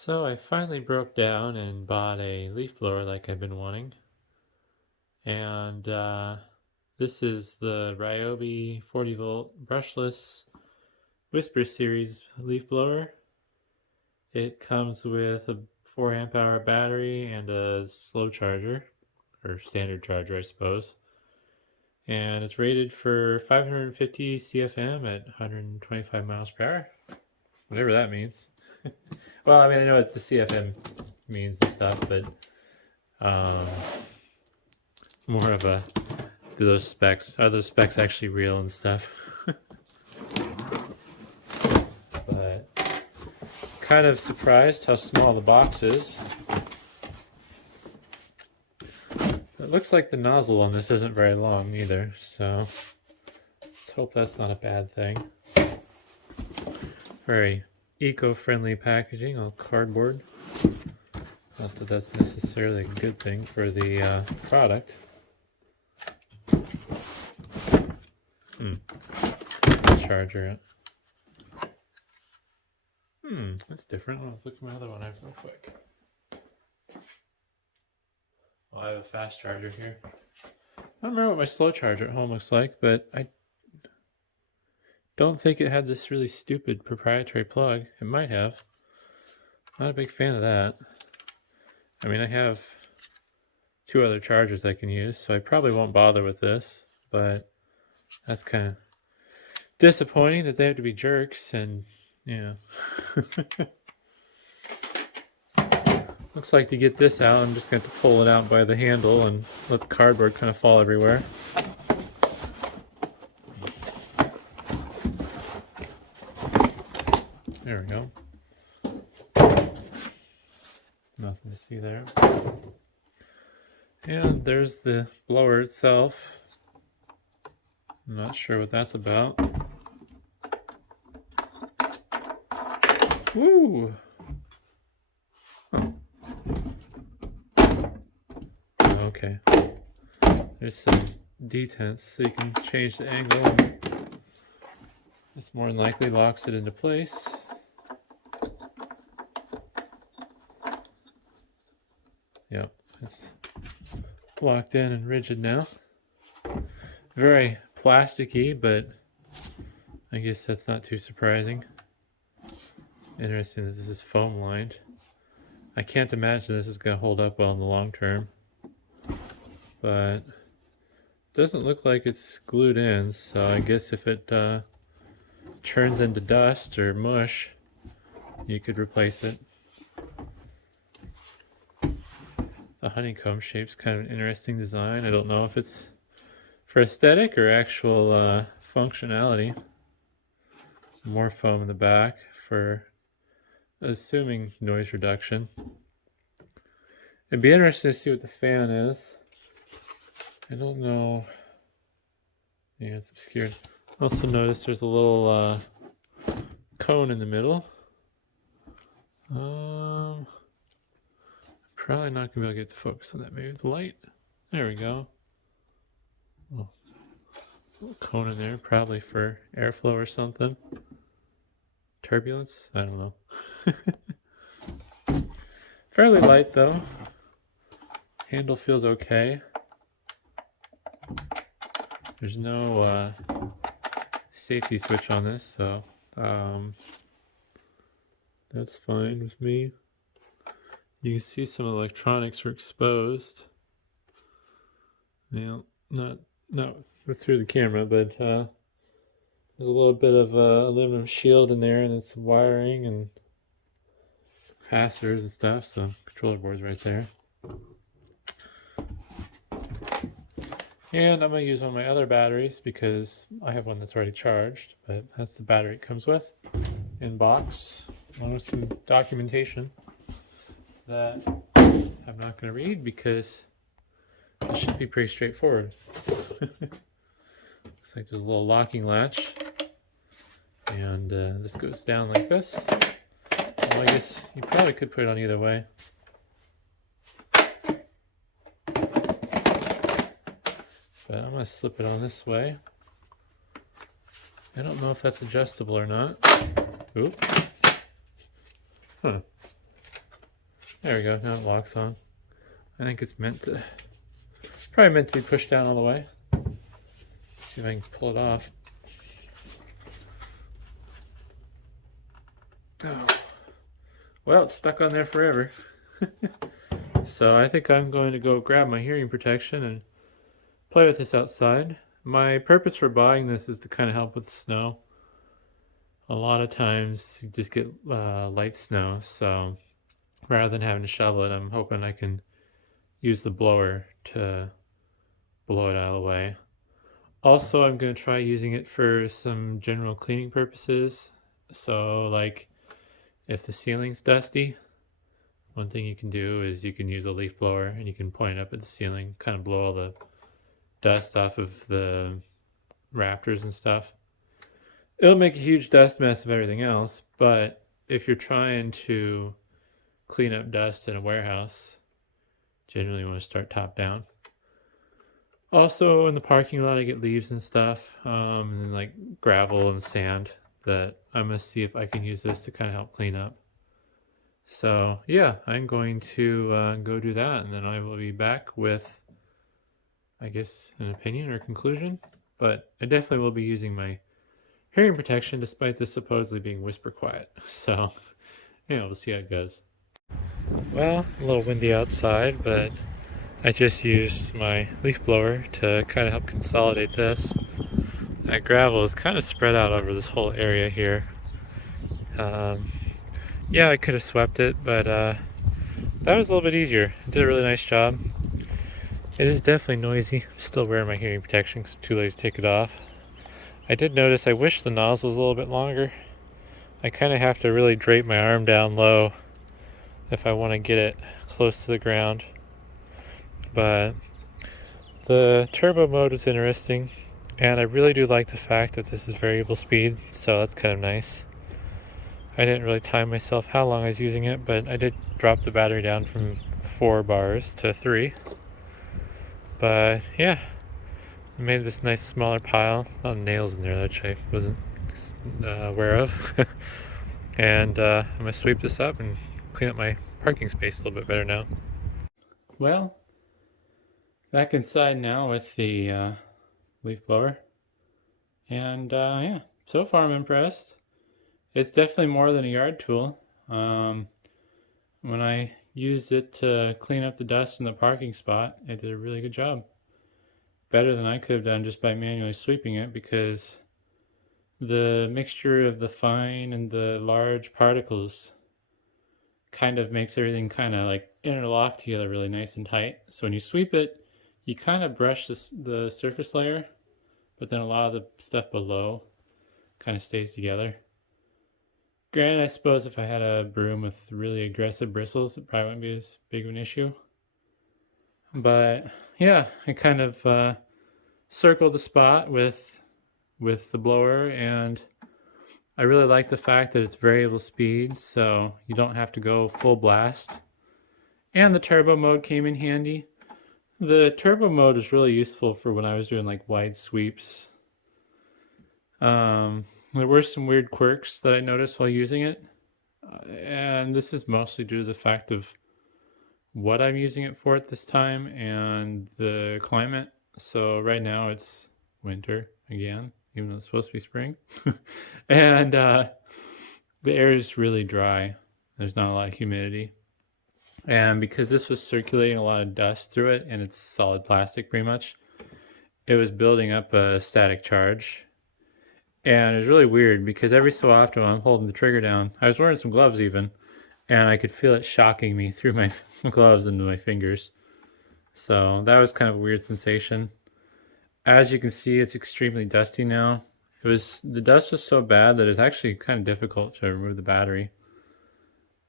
So I finally broke down and bought a leaf blower like I've been wanting. And this is the Ryobi 40 volt brushless Whisper series leaf blower. It comes with a 4 amp hour battery and a slow charger, or standard charger, I suppose. And it's rated for 550 CFM at 125 miles per hour, whatever that means. Well, I mean, I know what the CFM means and stuff, but more of a, are those specs actually real and stuff? But kind of surprised how small the box is. It looks like the nozzle on this isn't very long either, so let's hope that's not a bad thing. Very eco-friendly packaging, all cardboard. Not that that's necessarily a good thing for the product. Charger it. That's different. I'll look at my other one real quick. Well, I have a fast charger here. I don't remember what my slow charger at home looks like, but I don't think it had this really stupid proprietary plug. It might have. Not a big fan of that. I mean, I have 2 other chargers I can use, so I probably won't bother with this, but that's kind of disappointing that they have to be jerks, and yeah. Looks like to get this out, I'm just going to pull it out by the handle and let the cardboard kind of fall everywhere. There we go. Nothing to see there. And there's the blower itself. I'm not sure what that's about. Woo! Huh. Okay. There's some detents so you can change the angle, and this more than likely locks it into place. Yep, it's locked in and rigid now. Very plasticky, but I guess that's not too surprising. Interesting that this is foam lined. I can't imagine this is going to hold up well in the long term, but it doesn't look like it's glued in, so I guess if it turns into dust or mush, you could replace it. The honeycomb shape's kind of an interesting design. I don't know if it's for aesthetic or actual functionality. More foam in the back for, assuming, noise reduction. It'd be interesting to see what the fan is. I don't know. Yeah, it's obscured. Also notice there's a little cone in the middle. Probably not gonna be able to get the focus on that. Maybe with the light. There we go. Oh, little cone in there, probably for airflow or something. Turbulence? I don't know. Fairly light though. Handle feels okay. There's no safety switch on this, so that's fine with me. You can see some electronics are exposed. Now, not through the camera, but there's a little bit of aluminum shield in there, and it's wiring and capacitors and stuff. So controller board's right there. And I'm going to use one of my other batteries because I have one that's already charged, but that's the battery it comes with in box, along with some documentation that I'm not going to read because it should be pretty straightforward. Looks like there's a little locking latch, and this goes down like this. Well, I guess you probably could put it on either way. But I'm going to slip it on this way. I don't know if that's adjustable or not. Oop. Huh. There we go, now it locks on. I think it's probably meant to be pushed down all the way. Let's see if I can pull it off. Oh. Well, it's stuck on there forever. So I think I'm going to go grab my hearing protection and play with this outside. My purpose for buying this is to kind of help with the snow. A lot of times you just get light snow, so rather than having to shovel it, I'm hoping I can use the blower to blow it out of the way. Also, I'm going to try using it for some general cleaning purposes. So like if the ceiling's dusty, one thing you can do is you can use a leaf blower and you can point it up at the ceiling, kind of blow all the dust off of the rafters and stuff. It'll make a huge dust mess of everything else, but if you're trying to clean up dust in a warehouse, generally you want to start top down. Also in the parking lot I get leaves and stuff, and then like gravel and sand that I'm going to see if I can use this to kind of help clean up. So yeah, I'm going to go do that, and then I will be back with, I guess, an opinion or conclusion. But I definitely will be using my hearing protection despite this supposedly being whisper quiet. So yeah, we'll see how it goes. Well, a little windy outside, but I just used my leaf blower to kind of help consolidate this. That gravel is kind of spread out over this whole area here. Yeah, I could have swept it, but that was a little bit easier. It did a really nice job. It is definitely noisy. I'm still wearing my hearing protection because I'm too lazy to take it off. I did notice I wish the nozzle was a little bit longer. I kind of have to really drape my arm down low if I want to get it close to the ground. But the turbo mode is interesting, and I really do like the fact that this is variable speed, so that's kind of nice. I didn't really time myself how long I was using it, but I did drop the battery down from 4 bars to 3. But yeah, I made this nice smaller pile. A lot of nails in there which I wasn't aware of. And I'm going to sweep this up and clean up my parking space a little bit better now. Well, back inside now with the leaf blower. And yeah, so far I'm impressed. It's definitely more than a yard tool. When I used it to clean up the dust in the parking spot, it did a really good job. Better than I could have done just by manually sweeping it, because the mixture of the fine and the large particles kind of makes everything kind of like interlock together really nice and tight. So when you sweep it, you kind of brush the surface layer, but then a lot of the stuff below kind of stays together. Granted, I suppose if I had a broom with really aggressive bristles, it probably wouldn't be as big of an issue. But yeah, I kind of circled the spot with the blower, and I really like the fact that it's variable speed, so you don't have to go full blast. And the turbo mode came in handy. The turbo mode is really useful for when I was doing like wide sweeps. There were some weird quirks that I noticed while using it, and this is mostly due to the fact of what I'm using it for at this time and the climate. So right now it's winter again, even though it's supposed to be spring. And the air is really dry. There's not a lot of humidity. And because this was circulating a lot of dust through it, and it's solid plastic pretty much, it was building up a static charge. And it was really weird because every so often when I'm holding the trigger down, I was wearing some gloves even, and I could feel it shocking me through my gloves into my fingers. So that was kind of a weird sensation. As you can see, it's extremely dusty now. The dust was so bad that it's actually kind of difficult to remove the battery.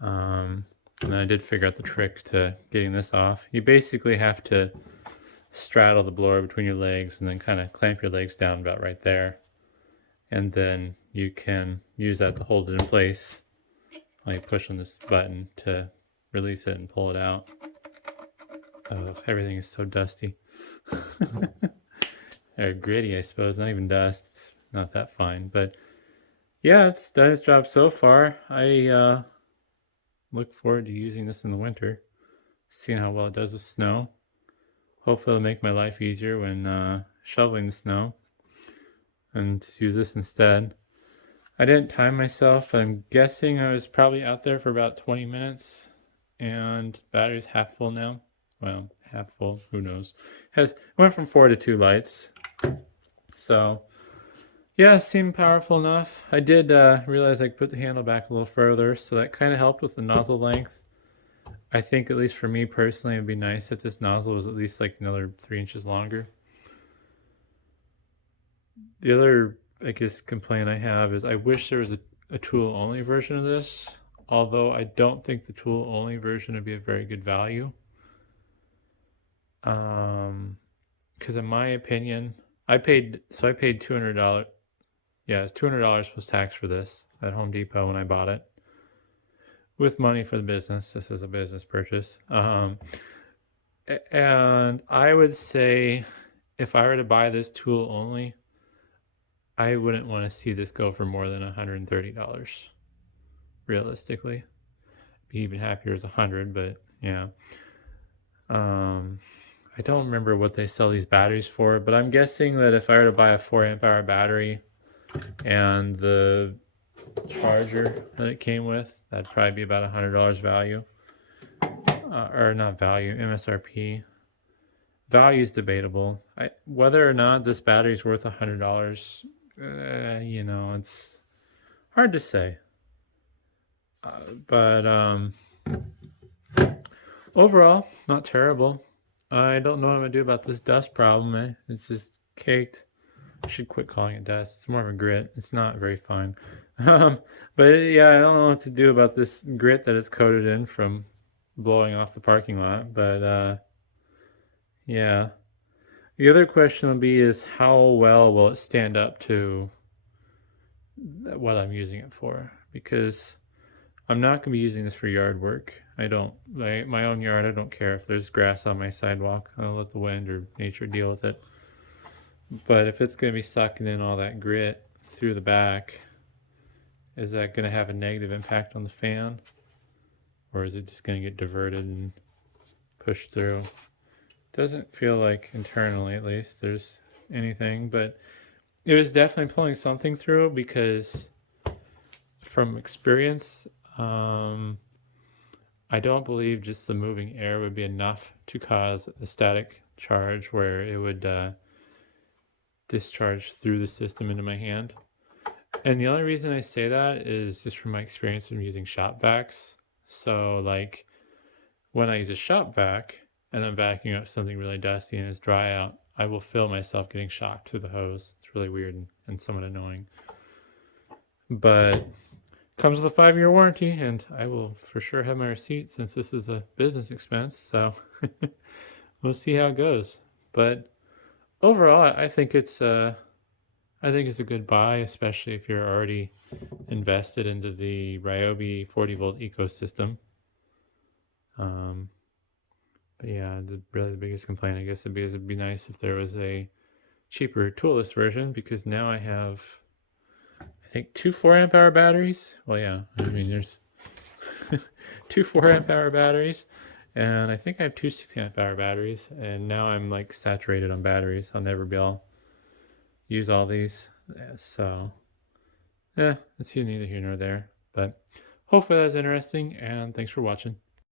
And then I did figure out the trick to getting this off. You basically have to straddle the blower between your legs and then kind of clamp your legs down about right there. And then you can use that to hold it in place. Like push on this button to release it and pull it out. Oh, everything is so dusty. Or gritty, I suppose. Not even dust. It's not that fine. But yeah, it's done its job so far. I look forward to using this in the winter, seeing how well it does with snow. Hopefully it'll make my life easier when shoveling the snow, and just use this instead. I didn't time myself, but I'm guessing I was probably out there for about 20 minutes, and the battery's half full now. Well, half full, who knows. It went from 4 to 2 lights. So, yeah, it seemed powerful enough. I did realize I could put the handle back a little further, so that kind of helped with the nozzle length. I think, at least for me personally, it would be nice if this nozzle was at least like another 3 inches longer. The other, I guess, complaint I have is I wish there was a tool only version of this, although I don't think the tool only version would be a very good value. Because in my opinion, I paid $200. Yeah, it's $200 plus tax for this at Home Depot when I bought it, with money for the business. This is a business purchase. And I would say if I were to buy this tool only, I wouldn't want to see this go for more than $130, realistically. Be even happier as $100, but yeah. I don't remember what they sell these batteries for, but I'm guessing that if I were to buy a 4 amp hour battery and the charger that it came with, that'd probably be about $100 value. Or not value, MSRP. Value is debatable. Whether or not this battery is worth $100, it's hard to say. But overall, not terrible. I don't know what I'm gonna do about this dust problem. It's just caked. I should quit calling it dust. It's more of a grit. It's not very fine. But yeah, I don't know what to do about this grit that it's coated in from blowing off the parking lot. But yeah. The other question will be is how well will it stand up to what I'm using it for? Because I'm not going to be using this for yard work. My own yard, I don't care if there's grass on my sidewalk. I'll let the wind or nature deal with it. But if it's going to be sucking in all that grit through the back, is that going to have a negative impact on the fan? Or is it just going to get diverted and pushed through? Doesn't feel like internally, at least, there's anything, but it was definitely pulling something through, because from experience, I don't believe just the moving air would be enough to cause a static charge where it would discharge through the system into my hand. And the only reason I say that is just from my experience from using shop vacs. So like when I use a shop vac and I'm vacuuming up something really dusty and it's dry out, I will feel myself getting shocked through the hose. It's really weird and somewhat annoying. But comes with a 5-year warranty, and I will for sure have my receipt since this is a business expense. So we'll see how it goes. But overall, I think it's a good buy, especially if you're already invested into the Ryobi 40-volt ecosystem. But yeah, really the biggest complaint, I guess, it'd be nice if there was a cheaper toolless version, because now I have, I think, 2 4 amp hour batteries. Well, yeah, I mean, there's 2 4 amp hour batteries, and I think I have 2 6 amp hour batteries, and now I'm like saturated on batteries. I'll never be able to use all these. So, yeah, it's neither here nor there. But hopefully that's interesting, and thanks for watching.